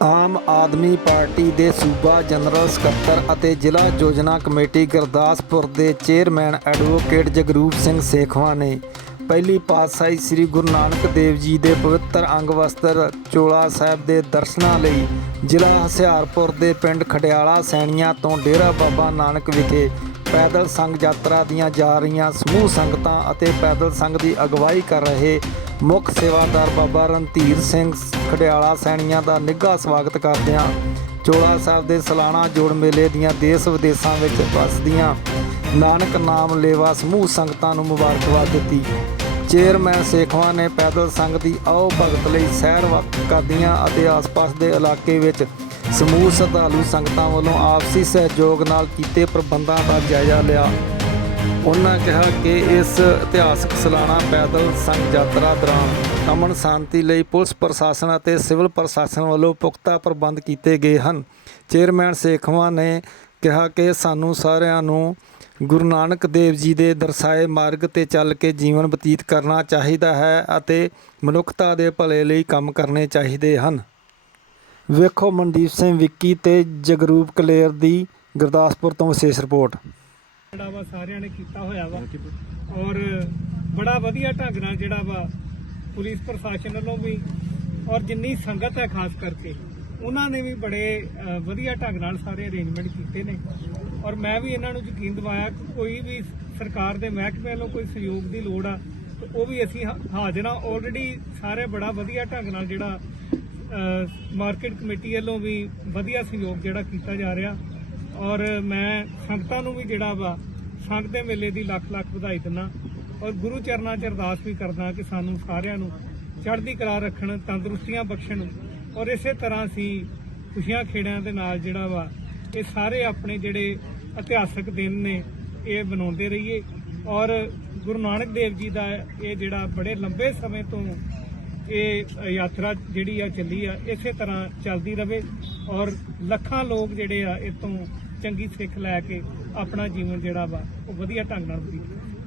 Aam Aadmi party ਦੇ ਸੂਬਾ general ਸਕੱਤਰ ਅਤੇ ਜ਼ਿਲ੍ਹਾ ਯੋਜਨਾ ਕਮੇਟੀ ਗੁਰਦਾਸਪੁਰ ਦੇ ਚੇਅਰਮੈਨ ਐਡਵੋਕੇਟ ਜਗਰੂਪ ਸਿੰਘ ਸੇਖਵਾਂ ਨੇ ਪਹਿਲੀ ਪਾਤਸ਼ਾਹੀ ਸ੍ਰੀ ਗੁਰੂ ਨਾਨਕ ਦੇਵ ਜੀ ਦੇ ਪਵਿੱਤਰ ਅੰਗ ਵਸਤਰ ਚੋਲਾ ਸਾਹਿਬ ਦੇ ਦਰਸ਼ਨਾਂ ਲਈ ਜ਼ਿਲ੍ਹਾ ਹੁਸ਼ਿਆਰਪੁਰ ਦੇ ਪਿੰਡ ਖਡਿਆਲਾ ਸੈਣੀਆਂ ਤੋਂ ਡੇਰਾ ਬਾਬਾ ਨਾਨਕ ਵਿਖੇ ਪੈਦਲ ਸੰਘ ਯਾਤਰਾ ਦੀਆਂ ਜਾ ਰਹੀਆਂ ਸਮੂਹ ਸੰਗਤਾਂ ਅਤੇ ਪੈਦਲ ਸੰਘ ਦੀ ਅਗਵਾਈ ਕਰ ਰਹੇ ਮੁੱਖ ਸੇਵਾਦਾਰ ਬਾਬਾ ਰਣਧੀਰ ਸਿੰਘ ਖਡਿਆਲਾ ਸੈਣੀਆਂ ਦਾ ਨਿੱਘਾ ਸਵਾਗਤ ਕਰਦਿਆਂ ਚੋਲਾ ਸਾਹਿਬ ਦੇ ਸਾਲਾਨਾ ਜੋੜ ਮੇਲੇ ਦੀਆਂ ਦੇਸ਼ ਵਿਦੇਸ਼ਾਂ ਵਿੱਚ ਵਸਦੀਆਂ ਨਾਨਕ ਨਾਮ ਲੇਵਾ ਸਮੂਹ ਸੰਗਤਾਂ ਨੂੰ ਮੁਬਾਰਕਬਾਦ ਦਿੱਤੀ। ਚੇਅਰਮੈਨ ਸੇਖਵਾਂ ਨੇ ਪੈਦਲ ਸੰਗ ਦੀ ਆਓ ਭਗਤ ਲਈ ਸੈਰ ਵ- ਕਰਦੀਆਂ ਅਤੇ ਆਸ-ਪਾਸ ਦੇ ਇਲਾਕੇ ਵਿੱਚ ਸਮੂਹ ਸ਼ਰਧਾਲੂ ਸੰਗਤਾਂ ਵੱਲੋਂ ਆਪਸੀ ਸਹਿਯੋਗ ਨਾਲ ਕੀਤੇ ਪ੍ਰਬੰਧਾਂ ਦਾ ਜਾਇਜ਼ਾ ਲਿਆ। ਉਹਨਾਂ ਕਿਹਾ ਕਿ ਇਸ ਇਤਿਹਾਸਕ ਸਾਲਾਨਾ ਪੈਦਲ ਸੰਗ ਯਾਤਰਾ ਦੌਰਾਨ ਅਮਨ ਸ਼ਾਂਤੀ ਲਈ ਪੁਲਿਸ ਪ੍ਰਸ਼ਾਸਨ ਅਤੇ ਸਿਵਲ ਪ੍ਰਸ਼ਾਸਨ ਵੱਲੋਂ ਪੁਖਤਾ ਪ੍ਰਬੰਧ ਕੀਤੇ ਗਏ ਹਨ। ਚੇਅਰਮੈਨ ਸੇਖਵਾਂ ਨੇ ਕਿਹਾ ਕਿ ਸਾਨੂੰ ਸਾਰਿਆਂ ਨੂੰ ਗੁਰੂ ਨਾਨਕ ਦੇਵ ਜੀ ਦੇ ਦਰਸਾਏ ਮਾਰਗ ਤੇ ਚੱਲ ਕੇ ਜੀਵਨ ਬਤੀਤ ਕਰਨਾ ਚਾਹੀਦਾ ਹੈ ਅਤੇ ਮਨੁੱਖਤਾ ਦੇ ਭਲੇ ਲਈ ਕੰਮ ਕਰਨੇ ਚਾਹੀਦੇ ਹਨ। ਵੇਖੋ ਮਨਦੀਪ ਸਿੰਘ ਵਿੱਕੀ ਤੇ ਜਗਰੂਪ ਕਲੇਰ ਦੀ ਗੁਰਦਾਸਪੁਰ ਤੋਂ ਵਿਸ਼ੇਸ਼ ਰਿਪੋਰਟ। ਜਿਹੜਾ ਵਾ ਸਾਰਿਆਂ ਨੇ ਕੀਤਾ ਹੋਇਆ ਵਾ। ਔਰ ਬੜਾ ਵਧੀਆ ਢੰਗ ਨਾਲ ਜਿਹੜਾ ਵਾ ਪੁਲਿਸ ਪ੍ਰਸ਼ਾਸਨ ਵੱਲੋਂ ਵੀ ਔਰ ਜਿੰਨੀ ਸੰਗਤ ਹੈ ਖਾਸ ਕਰਕੇ ਉਹਨਾਂ ਨੇ ਵੀ ਬੜੇ ਵਧੀਆ ਢੰਗ ਨਾਲ ਸਾਰੇ ਅਰੇਂਜਮੈਂਟ ਕੀਤੇ ਨੇ। ਔਰ ਮੈਂ ਵੀ ਇਹਨਾਂ ਨੂੰ ਯਕੀਨ ਦਿਵਾਇਆ ਕਿ ਕੋਈ ਵੀ ਸਰਕਾਰ ਦੇ ਮਹਿਕਮੇ ਵੱਲੋਂ ਕੋਈ ਸਹਿਯੋਗ ਦੀ ਲੋੜ ਆ ਉਹ ਵੀ ਅਸੀਂ ਹਾ- ਹਾਜ਼ਰ ਹਾਂ। ਆਲਰੇਡੀ ਸਾਰੇ ਬੜਾ ਵਧੀਆ ਢੰਗ ਨਾਲ ਜਿਹੜਾ ਮਾਰਕੀਟ ਕਮੇਟੀ ਵੱਲੋਂ ਵੀ ਵਧੀਆ ਸਹਿਯੋਗ ਜਿਹੜਾ ਕੀਤਾ ਜਾ ਰਿਹਾ। ਔਰ ਮੈਂ ਸੰਗਤਾਂ ਨੂੰ ਵੀ ਜਿਹੜਾ ਵਾ ਸੰਗਤ ਦੇ ਮੇਲੇ ਦੀ ਲੱਖ ਲੱਖ ਵਧਾਈ ਦਿੰਦਾ ਔਰ ਗੁਰੂ ਚਰਨਾਂ 'ਚ ਅਰਦਾਸ ਵੀ ਕਰਦਾ ਕਿ ਸਾਨੂੰ ਸਾਰਿਆਂ ਨੂੰ ਚੜ੍ਹਦੀ ਕਲਾ ਰੱਖਣ, ਤੰਦਰੁਸਤੀਆਂ ਬਖਸ਼ਣ ਔਰ ਇਸੇ ਤਰ੍ਹਾਂ ਅਸੀਂ ਖੁਸ਼ੀਆਂ ਖੇੜਿਆਂ ਦੇ ਨਾਲ ਜਿਹੜਾ ਵਾ, ਇਹ ਸਾਰੇ ਆਪਣੇ ਜਿਹੜੇ ਇਤਿਹਾਸਕ ਦਿਨ ਨੇ, ਇਹ ਮਨਾਉਂਦੇ ਰਹੀਏ ਔਰ ਗੁਰੂ ਨਾਨਕ ਦੇਵ ਜੀ ਦਾ ਇਹ ਜਿਹੜਾ ਬੜੇ ਲੰਬੇ ਸਮੇਂ ਤੋਂ ਇਹ ਯਾਤਰਾ ਜਿਹੜੀ ਆ ਚੱਲੀ ਆ, ਇਸੇ ਤਰ੍ਹਾਂ ਚੱਲਦੀ ਰਵੇ ਔਰ ਲੱਖਾਂ ਲੋਕ ਜਿਹੜੇ ਆ ਇਹ ਤੋਂ ਚੰਗੀ ਸਿੱਖ ਲੈ ਕੇ ਆਪਣਾ ਜੀਵਨ ਜਿਹੜਾ ਵਾ ਉਹ ਵਧੀਆ ਢੰਗ ਨਾਲ ਬਤੀਤ